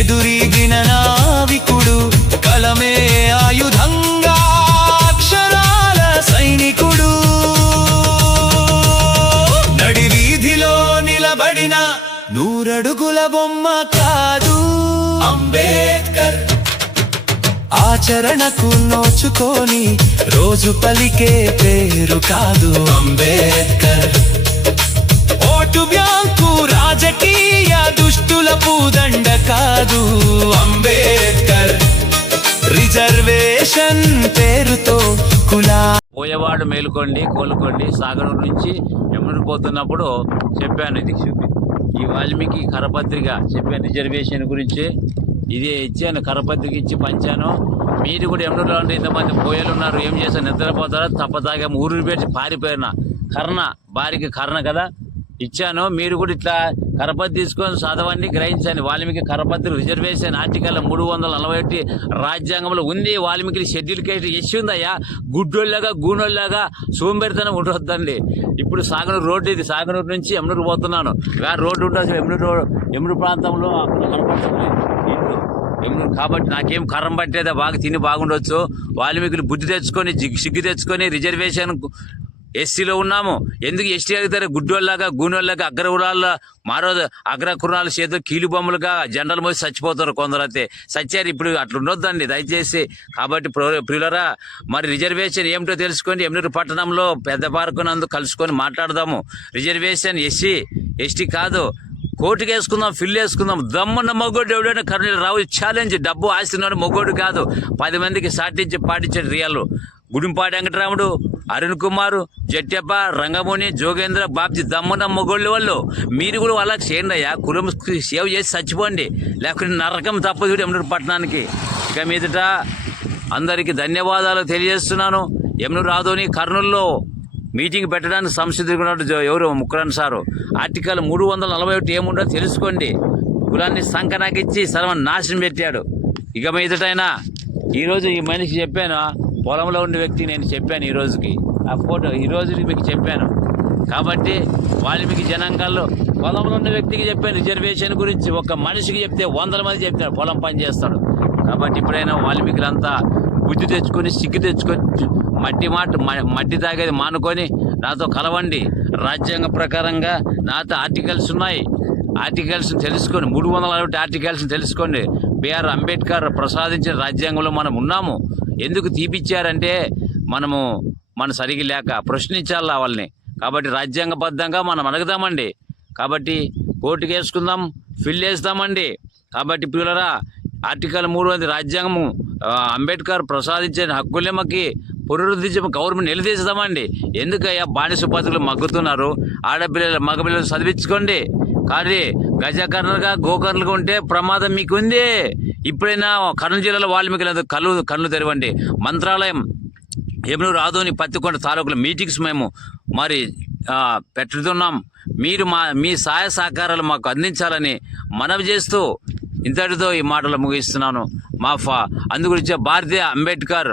ఎదురీగిన నావికుడు, కలమే ఆయుధంగా అక్షరాల సైనికుడు. నడి వీధిలో నిలబడిన 100 అడుగుల బొమ్మ కాదు అంబేద్కర్. ఆచరణకు నోచుకొని రోజు పలికే పేరు కాదు అంబేద్కర్. ఓటు బ్యాంకు రాజకీయ దుష్టుల పూదండ కాదు అంబేద్కర్. రిజర్వేషన్ పేరుతో కులా పోయేవాడు మేలుకోండి కోలుకోండి. సాగర్ నుంచి ఎముడు పోతున్నప్పుడు చెప్పాను, ఇది చూపి ఈ వాల్మీకి కరపత్రిక చెప్పాను రిజర్వేషన్ గురించి. ఇది ఇచ్చాను, కరపత్రిక ఇచ్చి పంచాను. మీరు కూడా ఎముడులో ఉంటే ఇంతమంది పోయేలు ఉన్నారు, ఏం చేశారు? నిద్రపోతారా? తప్పదాగా ఊరు పెట్టి పారిపోయిన కర్ణ భార్యకి కర్ణ కదా ఇచ్చాను. మీరు కూడా ఇట్లా కరపత్రి తీసుకొని చదవండి, గ్రహించండి. వాల్మీకి కరపత్రి రిజర్వేషన్ ఆర్టికల్ 341 రాజ్యాంగంలో ఉంది. వాల్మీకి షెడ్యూల్ కేసు ఎస్ ఉందయ్యా. గుడ్డోళ్ళగా గూనోళ్ళగా సోంబేరితనం ఉండొద్దండి. ఇప్పుడు సాగనూరు రోడ్డు, ఇది సాగనూరు నుంచి ఎమ్నూరు పోతున్నాను. రోడ్డు ఉంటుంది ఎమ్నూరు ప్రాంతంలో ఎమ్నూరు కాబట్టి నాకేం కర్రం పట్టేదా, బాగా తిని బాగుండొచ్చు. వాల్మీకులు బుద్ధి తెచ్చుకొని సిగ్గు తెచ్చుకొని రిజర్వేషన్ ఎస్సీలో ఉన్నాము. ఎందుకు ఎస్టీ అడుగుతారు? గుడ్డోళ్ళగా గూనోళ్ళగా అగ్రకులాల్లో మారో అగ్రకులాల చేతులు కీలు బొమ్మలుగా జెండలు మోసి చచ్చిపోతారు కొందరు. అయితే సచ్చారు. ఇప్పుడు అట్లా ఉండొద్దండి దయచేసి. కాబట్టి ప్రియులరా, మరి రిజర్వేషన్ ఏమిటో తెలుసుకోండి. ఎమ్నూరు పట్టణంలో పెద్ద పార్కు నందు కలుసుకొని మాట్లాడదాము. రిజర్వేషన్ ఎస్సీ ఎస్టీ కాదు. కోర్టుకు వేసుకుందాం, ఫిల్ వేసుకుందాం. దమ్మున్న మొగోడు ఎవడైనా కర్నూలు రావు ఛాలెంజ్. డబ్బు ఆస్తున్నాడు మొగోడు కాదు. 10 మందికి సాటించి పాటించాడు రియల్. గుడింపాటి వెంకటరాముడు, అరుణ్ కుమార్, జట్టెప్ప, రంగముని, జోగేంద్ర, బాబ్జీ దమ్మున్న మొగోళ్ళు వాళ్ళు. మీరు కూడా వాళ్ళకి చేయండి అయ్యా. కులం సేవ్ చేసి చచ్చిపోండి, లేకపోతే నరకం తప్పదు ఎమ్నూరు పట్టణానికి. ఇక మీదట అందరికీ ధన్యవాదాలు తెలియజేస్తున్నాను. ఎమ్నూరు ఆదోని కర్నూలులో మీటింగ్ పెట్టడానికి సంసిద్ధుకున్నాడు ఎవరు? ముక్కరన్ సారు. ఆర్టికల్ 341 ఏముండో తెలుసుకోండి. కులాన్ని సంకనాకిచ్చి సర్వనాశనం పెట్టాడు. ఇక మీదటైనా ఈరోజు ఈ మనిషి చెప్పాను, పొలంలో ఉండే వ్యక్తి నేను చెప్పాను. ఈ రోజుకి ఆ ఫోటో ఈ రోజుకి మీకు చెప్పాను. కాబట్టి వాల్మీకి జనాంగాల్లో పొలంలో ఉన్న వ్యక్తికి చెప్పాను రిజర్వేషన్ గురించి. ఒక మనిషికి చెప్తే 100 మంది చెప్తాడు, పొలం పని చేస్తాడు. కాబట్టి ఇప్పుడైనా వాల్మీకులంతా బుద్ధి తెచ్చుకొని సిగ్గు తెచ్చుకొని మట్టి తాగేది మానుకొని నాతో కలవండి. రాజ్యాంగ ప్రకారంగా నాతో ఆర్టికల్స్ ఉన్నాయి. ఆర్టికల్స్ తెలుసుకోండి. 340 ఆర్టికల్స్ తెలుసుకోండి. బిఆర్ అంబేద్కర్ ప్రసాదించిన రాజ్యాంగంలో మనం ఉన్నాము. ఎందుకు తీపిచ్చారంటే మన సరిగి లేక ప్రశ్నించాలి వాళ్ళని. కాబట్టి రాజ్యాంగబద్ధంగా మనం అడగదామండి. కాబట్టి కోర్టుకు వేసుకుందాం, ఫిల్ వేస్తామండి. కాబట్టి పిల్లరా, ఆర్టికల్ 3 రాజ్యాంగము అంబేద్కర్ ప్రసాదించిన హక్కులేమకి పునరుద్ధరించే గవర్నమెంట్ నిలదీస్తామండి. ఎందుకయ్యా బానిస పద్ధతులు మగ్గుతున్నారు? మగపిల్లలు చదివించుకోండి. కానీ గజకర్ణలుగా గోకర్ణలుగా ఉంటే ప్రమాదం మీకు ఉంది. ఇప్పుడైనా కర్నూలు జిల్లాలో వాల్మీకి కళ్ళు తెరవండి. మంత్రాలయం, ఎమ్నూరు ఆదోని, పత్తికొండ తాలూకుల మీటింగ్స్ మేము మరి పెట్టుతున్నాం. మీరు మీ సహాయ సహకారాలు మాకు అందించాలని మనవి చేస్తూ ఇంతటితో ఈ మాటలు ముగిస్తున్నాను. అందుగురించి భారతీయ అంబేద్కర్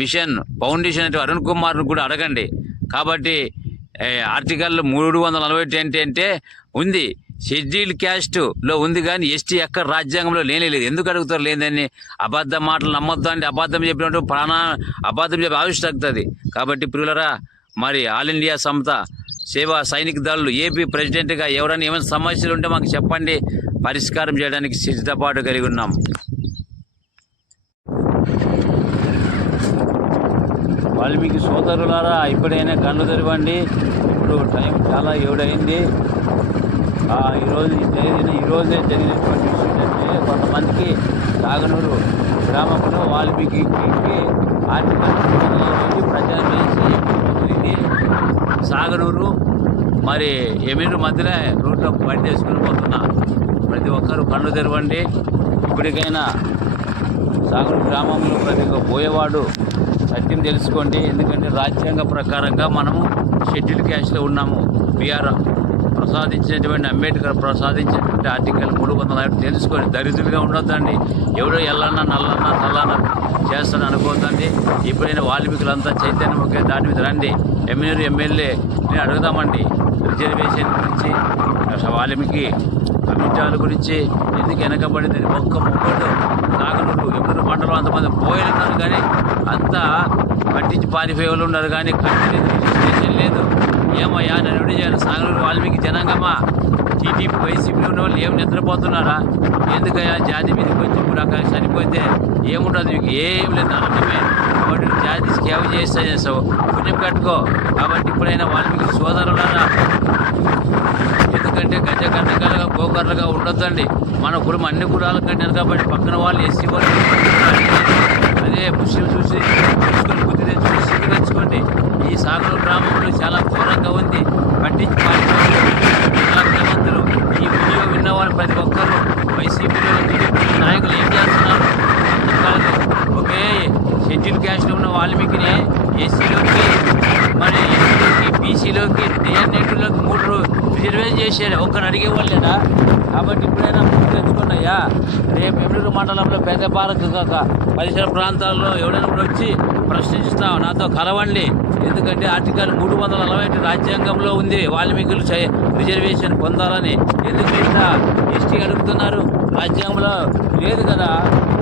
మిషన్ ఫౌండేషన్ అంటే అరుణ్ కుమార్ను కూడా అడగండి. కాబట్టి ఆర్టికల్ 341 అంటే ఉంది, షెడ్యూల్ క్యాస్ట్లో ఉంది, కానీ ఎస్టీ ఎక్కడ రాజ్యాంగంలో లేనేలేదు. ఎందుకు అడుగుతారు లేదని? అబద్ధ మాటలు నమ్మొద్దు అండి. అబద్ధం చెప్పినట్టు అబద్ధం చెప్పి ఆవిష్ట అవుతుంది. కాబట్టి ప్రియులరా, మరి ఆల్ ఇండియా సమత సేవా సైనిక దళాలు ఏపీ ప్రెసిడెంట్గా ఎవరైనా ఏమైనా సమస్యలు ఉంటే మాకు చెప్పండి, పరిష్కారం చేయడానికి సిద్ధపాటు కలిగి ఉన్నాం. వాల్మీకి సోదరులారా, ఇప్పుడైనా కళ్ళు తెరవండి. ఇప్పుడు టైం చాలా 7 అయింది. ఈరోజే జరిగినటువంటి విషయం ఏంటంటే, కొంతమందికి సాగనూరు గ్రామంలో వాల్మీకి ఆర్టికల్ ప్రచారం చేసి ఇది సాగనూరు మరి ఎమ్మెల్యే మధ్యలో రోడ్లో బండి వేసుకుని పోతున్నా. ప్రతి ఒక్కరూ కళ్ళు తెరవండి. ఇప్పటికైనా సాగనూరు గ్రామంలో ప్రతి ఒక్క పోయేవాడు సత్యం తెలుసుకోండి. ఎందుకంటే రాజ్యాంగ ప్రకారంగా మనము షెడ్యూల్ క్యాస్ట్లో ఉన్నాము. బిఆర్ ప్రసాదించినటువంటి అంబేద్కర్ ప్రసాదించినటువంటి ఆర్టికల్ 340 తెలుసుకోండి. దరిద్రులుగా ఉండొద్దండి. ఎవడో ఎల్లన్నా నల్లన్నా తల్లన్నా చేస్తాను అనుకోవద్దండి. ఇప్పుడైనా వాల్మీకులంతా చైతన్యం ఒకే దాని మీద రండి. ఎమ్మెల్యేని అడుగుదామండి. రిజర్వేషన్ గురించి వాల్మీకి కమిటాల గురించి ఎందుకు వెనకబడింది ఒక్క ముక్కడు నాగనూరు ఎప్పుడు మండలం అంతమంది పోయిలు ఉన్నారు కానీ అంతా పట్టించి పారిపోయేవాళ్ళు ఉన్నారు కానీ రిజిస్ట్రేషన్ లేదు. ఏమయ్యా నన్ను చేయాలి సాగనూరు వాల్మీకి జనాంగమా టీడీపీ వైసీపీలో ఉన్న వాళ్ళు ఏం నిద్రపోతున్నారా? ఎందుకయ్యా జాతి మీదకి వచ్చి ఇప్పుడు అక్కడ చనిపోతే ఏముండదు, మీకు ఏం లేదు నమ్మకమే. కాబట్టి జాతి సేవ చేస్తావు పుణ్యం కట్టుకో. కాబట్టి ఇప్పుడైనా వాల్మీకి సోదరులారా, ఎందుకంటే గజ కన్నకలుగా గోకర్లుగా ఉండొద్దండి. మన కులం అన్ని కులాల కంటే కాబట్టి పక్కన వాళ్ళు ఎస్సీ వాళ్ళు అదే ముస్లిం చూసి చూసుకొని బుద్ధి తెచ్చుకొని సిగ్గు తెచ్చుకోండి. ఈ సాగనూరు గ్రామంలో చాలా ఘోరంగా ఉంది. పట్టించి పార్టీలు ఈ వీడియో విన్నవాళ్ళు ప్రతి ఒక్కరు వైసీపీలో టీడీపీ నాయకులు ఏం చేస్తున్నారు కాదు. ఒకే షెడ్యూల్ క్యాస్ట్లో ఉన్న వాల్మీకిని ఎస్సీలోకి మరి ఎస్సీలోకి బీసీలోకి డిఎన్ఏలోకి 3 రిజర్వేషన్ చేశారు. ఒక్కరు అడిగేవాళ్ళేనా? కాబట్టి ఇప్పుడైనా తెచ్చుకున్నాయా? రేపు ఎమ్మెల్యే మండలంలో పెద్ద పార్క్ కాక పరిసర ప్రాంతాల్లో ఎవరైనా కూడా వచ్చి ప్రశ్నిస్తాం, నాతో కలవండి. ఎందుకంటే ఆర్టికల్ 341 రాజ్యాంగంలో ఉంది వాల్మీకులు రిజర్వేషన్ పొందాలని. ఎందుకు ఇట్లా ఎస్టీ అడుగుతున్నారు? రాజ్యాంగంలో లేదు కదా,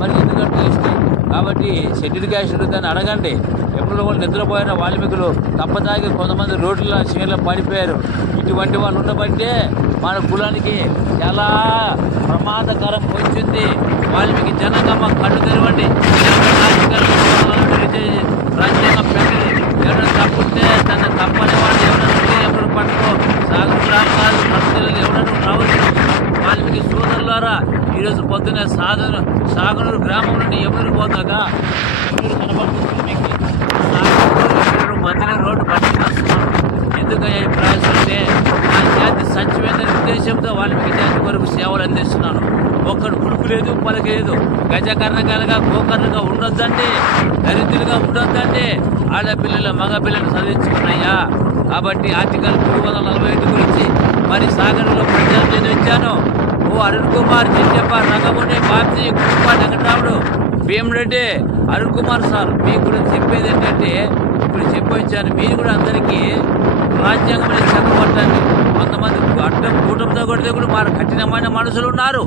మరి ఎందుకంటే ఎస్టీ కాబట్టి షెడ్యూల్ క్యాస్ట్ దాన్ని అడగండి. ఎప్పుడు వాళ్ళు నిద్రపోయిన వాల్మీకులు తప్పదాగి కొంతమంది రోడ్ల చీరలో పడిపోయారు. ఇటువంటి వాళ్ళు ఉండబట్టే మన కులానికి చాలా ప్రమాదకరం వచ్చింది. వాల్మీకి జనాంగం కళ్ళు తెరవండి. రాజ్యాంగం పెట్టింది. ఎవరైనా తప్పుంటే తన తప్పని వాడు ఎవరైనా ఎప్పుడు పట్టుకో సాగు గ్రామాలు ప్రజలు ఎవరైనా రావచ్చు. వాల్మీకి సోదరులారా, ఈరోజు పొద్దున్నే సాగనూరు గ్రామం నుండి ఎవరు పోతాగా కనబడుతుంది మీకు మధ్యలో రోడ్డు పట్టి వస్తున్నారు. ఎందుకయ్యా ఈ ప్రయాసం అంటే ఆ జాతి సత్యమైన ఉద్దేశంతో వాల్మీకి జాతి వరకు సేవలు అందిస్తున్నాను. ఒక్కడు కుడుకు లేదు, పలక లేదు. గజకర్ణకాలుగా గోకర్ణగా ఉండొద్దండి, దరిద్రులుగా ఉండొద్దండి. ఆడపిల్లలు మగపిల్లలు చదివించుకున్నాయా? కాబట్టి ఆర్టికల్ 341 గురించి మరి సాగర్లో ప్రచారం చేసి వచ్చాను. ఓ అరుణ్ కుమార్, చిట్టప్ప, రంగముని, బాబ్జీ, కుటుంబ, వెంకటరాముడు, భీమరెడ్డి, అరుణ్ కుమార్ సార్, మీకు కూడా చెప్పేది ఏంటంటే ఇప్పుడు చెప్పొచ్చాను. మీరు కూడా అందరికీ రాజ్యాంగం అనేది చదవబట్టండి. కొంతమంది అడ్డం కూటమితో కొడితే కూడా మన కఠినమైన మనుషులు ఉన్నారు.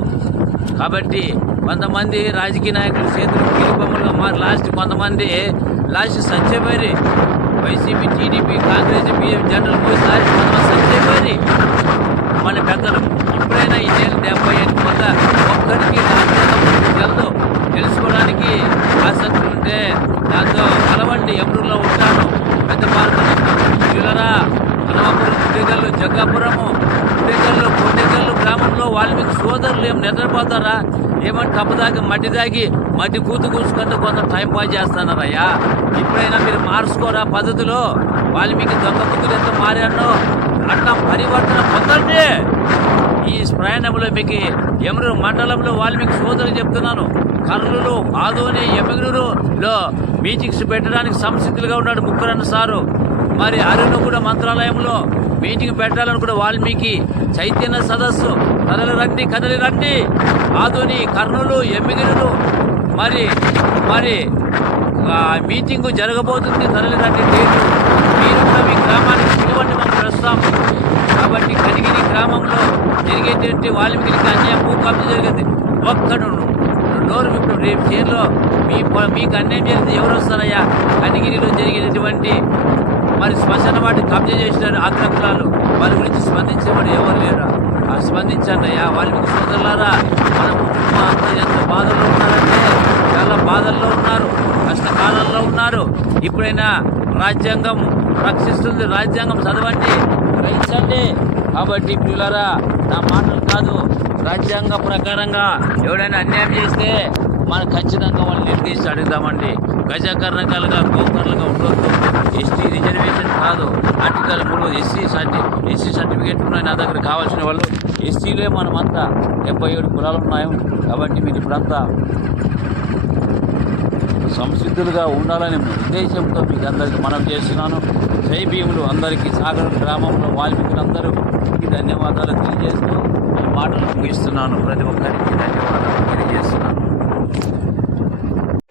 కాబట్టి కొంతమంది రాజకీయ నాయకులు చేతులు కీలుబొమ్మలుగా మారి కొంతమంది లాస్ట్ సత్యమేరి YCP, TDP, Congress, BJP general పోయి కొంతమంది సత్యమేరి మన పెద్దలు. ఇప్పుడైనా ఈ నెల 78 వద్ద ఒక్కరికి రాజ్యాంగం తెలుసుకోవడానికి ఆసక్తి ఉంటే దాంతో కలవండి. ఎమరూరులో ఉంటాను. పెద్ద పార్కు జిల్లరా, కనవాపురం, గుడ్డెగల్లు, జగ్గాపురము, గుడ్డెగల్లు, కొండెగల్లు గ్రామంలో వాల్మీకి సోదరులు ఏం నిద్రపోతారా? ఏమంటే తప్పదాగి మట్టి కూతు కూసుకుంటూ కొంత టైం పాస్ చేస్తున్నారయ్యా. ఇప్పుడైనా మీరు మార్చుకోరా పద్ధతిలో. వాల్మీకి దొంగ బుద్ధులు ఎంత మారాడో అట్లా పరివర్తన పొందండి. ఈ ప్రయాణంలో మీకు ఎమరూరు మండలంలో వాల్మీకి సోదరులు చెప్తున్నాను. కర్నూలు, ఆదోని, ఎమ్మెగనూరులో మీటింగ్స్ పెట్టడానికి సంసిద్ధులుగా ఉన్నాడు ముక్కరన్న సారు. మరి అరుణ్ కూడా మంత్రాలయంలో మీటింగ్ పెట్టాలని కూడా వాల్మీకి చైతన్య సదస్సు కదలి రండి. ఆదోని, కర్నూలు, ఎమ్మెగనూరు మరి మీటింగు జరగబోతుంది. తరలి రండి. డేటు మీరు కూడా మీ గ్రామానికి పిలువండి, మనం ప్రస్తుతం. కాబట్టి కనిగిరి గ్రామంలో జరిగేటువంటి వాల్మీకి అన్యాయం భూ కబ్జా జరిగింది. ఒక్కడు నోరు ఇప్పుడు రేపు చేరులో మీకు అన్యాయం జరిగితే ఎవరు వస్తారయ్యా? కనిగిరిలో జరిగేటటువంటి మరి శ్మశాన వాటిని కబ్జా చేసినారు అగ్రకులాలు. వారి గురించి స్పందించేవాడు ఎవరు లేరా? స్పందించండి అయ్యా. వాల్మీకి సోదరులారా, మన కుటుంబం అంతా ఎంత బాధల్లో ఉన్నారంటే చాలా బాధల్లో ఉన్నారు, కష్టకాలంలో ఉన్నారు. ఇప్పుడైనా రాజ్యాంగం రక్షిస్తుంది. రాజ్యాంగం చదవండి, గ్రహించండి. కాబట్టి పిల్లరా, నా మాటలు కాదు, రాజ్యాంగం ప్రకారంగా ఎవడైనా అన్యాయం చేస్తే మనం ఖచ్చితంగా వాళ్ళు నిర్దేశించి అడుగుదామండి. గజకర్ణకాలుగా గోకర్లుగా ఉండొద్దు. ఎస్టీ రిజర్వేషన్ కాదు. ఆర్టికల్ 3 ఎస్సీ సర్టిఫికేట్ ఉన్నాయి నా దగ్గర. కావాల్సిన వాళ్ళు ఎస్సీలే మనమంతా 77 కులాలు ఉన్నాయి. కాబట్టి మీరు ఇప్పుడంతా సంసిద్ధులుగా ఉండాలనే ఉద్దేశంతో మీకు అందరికీ మనం చేస్తున్నాను. జై భీములు అందరికీ. సాగర్ గ్రామంలో వాల్మీకులందరూ ధన్యవాదాలు తెలియజేస్తూ ఈ మాటలు ముగిస్తున్నాను. ప్రతి ఒక్కరికి ధన్యవాదాలు తెలియజేస్తున్నాను.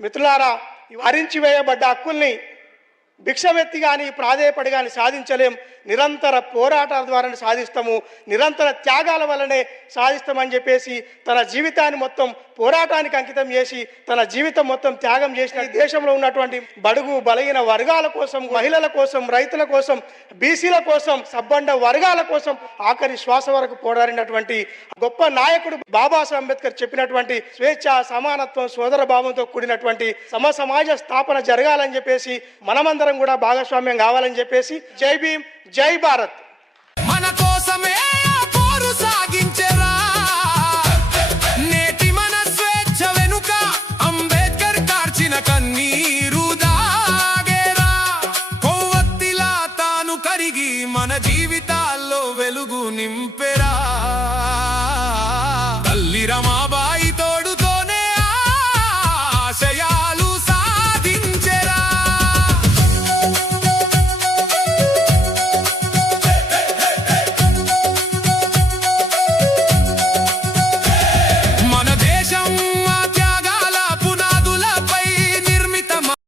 మిత్రులారా, హరించి వేయబడ్డ హక్కుల్ని భిక్షమెత్తి కానీ ప్రాధేయపడి కానీ సాధించలేం. నిరంతర పోరాటాల ద్వారానే సాధిస్తాము, నిరంతర త్యాగాల వల్లనే సాధిస్తామని చెప్పేసి తన జీవితాన్ని మొత్తం పోరాటానికి అంకితం చేసి తన జీవితం మొత్తం త్యాగం చేసిన ఈ దేశంలో ఉన్నటువంటి బడుగు బలహీన వర్గాల కోసం, మహిళల కోసం, రైతుల కోసం, బీసీల కోసం, సబ్బండ వర్గాల కోసం ఆఖరి శ్వాస వరకు పోరాడినటువంటి గొప్ప నాయకుడు బాబాసాహెబ్ అంబేద్కర్ చెప్పినటువంటి స్వేచ్ఛ, సమానత్వం, సోదర భావంతో కూడినటువంటి సమాజ స్థాపన జరగాలని చెప్పేసి మనమందరం కూడా భాగస్వామ్యం కావాలని చెప్పేసి జై భీమ్, జై భారత్. మన కోసమే ఆ పోరు సాగించెరా, నేటి మన స్వేచ్ఛ వెనుక అంబేద్కర్ కార్చిన కన్నీరు దాగేరా. కొవ్వొత్తిలా తాను కరిగి మన జీవితాల్లో వెలుగు నింపెరా.